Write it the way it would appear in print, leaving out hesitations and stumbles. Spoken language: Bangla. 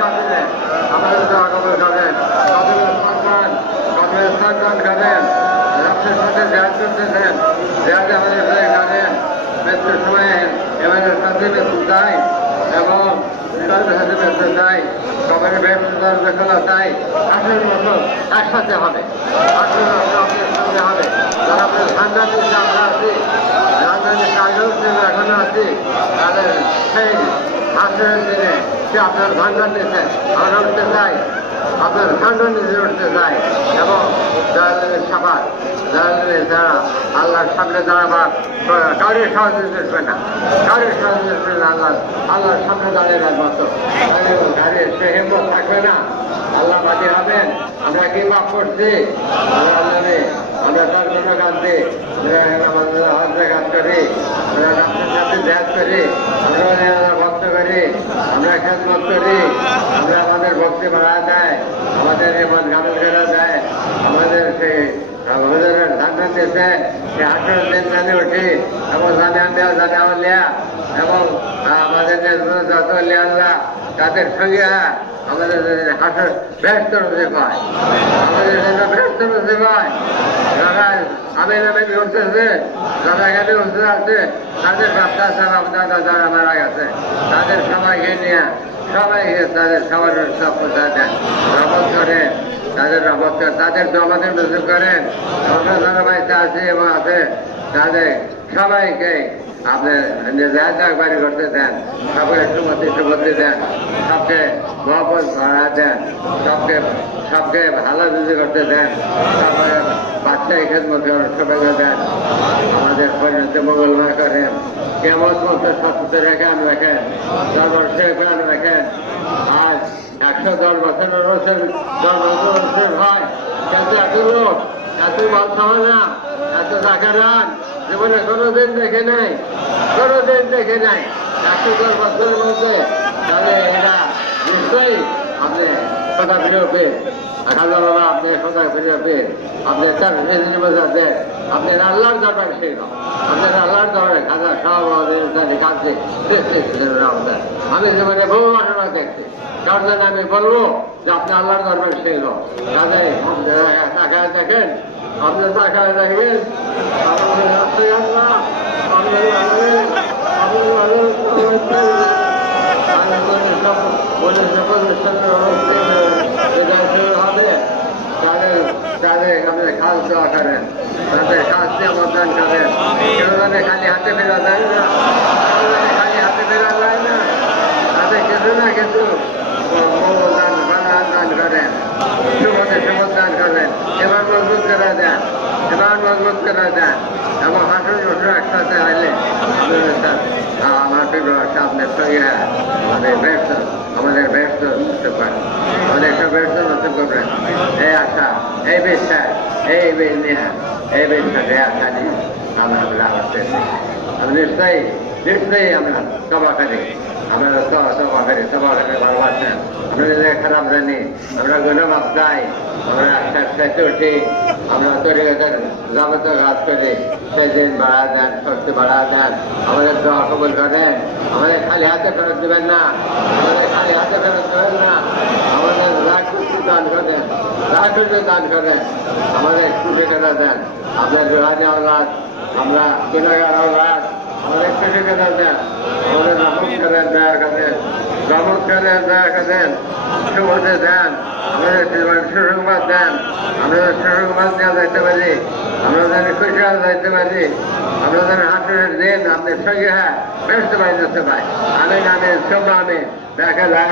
খাতিরে আমাদের দোয়া কবুল করেন, কবরের সন্তান করেন, রাষ্ট্রের সাথে জাহাজ করতেছেন, জাহাজে আমাদের করেন, মৃত্যুর সময়ে এবারের সাথে মৃত্যু চাই এবং সাথে সাথে মৃত্যু চাই, সবাই ব্যবসার খোলা চাই। 18 বছর একসাথে হবে, 18 বছর সামনে হবে। যারা আপনার ঠান্ডা দিচ্ছে আমরা আছি, রাজধানীর কাগজ এখনো আছি, তাদের সেই 18 দিনে সে আপনার ভান্ডার দিচ্ছেন, আমরা উঠতে চাই, আপনার ঠান্ডা নিচে উঠতে চাই এবং সাবাদ যারা আল্লাহর সামনে দাঁড়াবার কাউরের সহযোগিতা আসবে না, কাউরের সহযোগিতা আসবে না, আল্লাহর সামনে দাঁড়িয়ে মতো গাড়ির সে হিম্মত থাকবে না। আল্লাহ বাদী হবেন, আমরা কি পাপ করছি, আমরা তার কোনো কাঁদছি, আমাদের হজে কাজ করি, আমরা রাষ্ট্রের সাথে ধ্যান করি, আমরা ভক্ত করি, আমরা খেদমত করি, আমরা আমাদের ভক্তি বাড়া যায়, আমাদের এমন গামল করা যায়, আমাদের সে আমাদের ধারণা দিয়েছে সে 18 দিন জানে উঠি এবং জানে আউলিয়া এবং আমাদের যত আল্লাহ তাদের সঙ্গে আমাদের হাসর ব্যস্ত রয়েছে পায়, আমাদের জন্য ব্যস্ত রয়েছে পায়। যারা আমের উঠতেছে, যারা এখানে উঠতে আছে, তাদের বাচ্চা সারা দাদা যারা মারা গেছে, তাদের সবাইকে নিয়ে সবাইকে তাদের সবার সব কোথায় দেন, রবত করেন, তাদের রবত করেন, তাদের তো আমাদের নজর করেন, আমরা যারা বাড়িতে আছে এবং আছে তাদের সবাইকে আপনার বাড়ি করতে দেন, সবাই সুমতি দেন, সবকে মহব্বত ভরা দেন, সবকে ভালো বুঝি করতে দেন, সবাই বাচ্চা খেদমত সবাইকে দেন, আমাদের পরিণত মঙ্গলময় করেন, কেমন মতো সত্য রেখেন 10 বছর রাখেন। আজ 110 বছরের হয়, কিন্তু এত লোক, এত বলতে হয় না, এত টাকা রান জীবনে কোনোদিন দেখে নাই, 110 বছরের মধ্যে। তাহলে এরা নিশ্চয়ই আপনি কথা ফিরে পেয়ে খাজা বাবা, আপনি কথা ফিরে পেয়ে আপনি তার বোঝাতে আপনার আল্লাহর দরবার সেই আপনার আল্লাহর দরবারে খাজা সব কাঁদছে। আমি জীবনে বহু ঘটনা দেখছি, কার জন্য আমি বলবো যে আপনি আল্লাহর দরবার সেই কাজে তাকায় দেখেন, আপনি তাকায় দেখবেন হবে, তাদের আপনাদের খাস দেওয়া করেন, তাদের খাস দিয়ে মতদান করেন, কেউ তাদের খালি হাতে ফেরা যায় না, খালি হাতে ফেরা যায় না, তাদের কিছু না কিছু দান করেন, সুমত দান করেন, এবার মজবুত করে দেন, এবং 18 বছর একসাথে আইলে আমার আপনার সঙ্গে আমাদের ব্যস্ত নষ্ট করেন, আমাদের সব ব্যস্ত নষ্ট করবেন। এই আশা, এই বিশ্বাস, এই বিশ্বাস, এই আশা নিয়ে আমরা নিশ্চয়ই আমরা সভা করি, আমরা সভা করে ভালোবাসেন, আমরা খারাপ জানি, আমরা গুণমাপ চাই, আমরা সাথে উঠি, আমরা তরিকার যাবতীয় কাজ করি, সেদিন বাড়া দেন, শক্তি বাড়া দেন, আমাদের দোয়া কবুল করেন, আমাদের খালি হাতে ফেরত দেবেন না, আমাদের লাখ দান করেন, আমাদের কুটি কেনা দেন, আপনার বিভাগে আওলাদ, আমরা কিনাগার আওলাদ, আমাদের কুটি কেনা দেন, আমাদের রহমত করেন, দয়া করেন, সুমতে দেন, আমাদের সুসংবাদ দেন, আমরা সুসংবাদ নিয়ে যাইতে পারি, আমরা যেন খুশিয়াল যাইতে পারি, আমরা যেন 18 দিন আপনার সঙ্গে ব্যস্ত পাই, আমি সব আমি দেখা যায়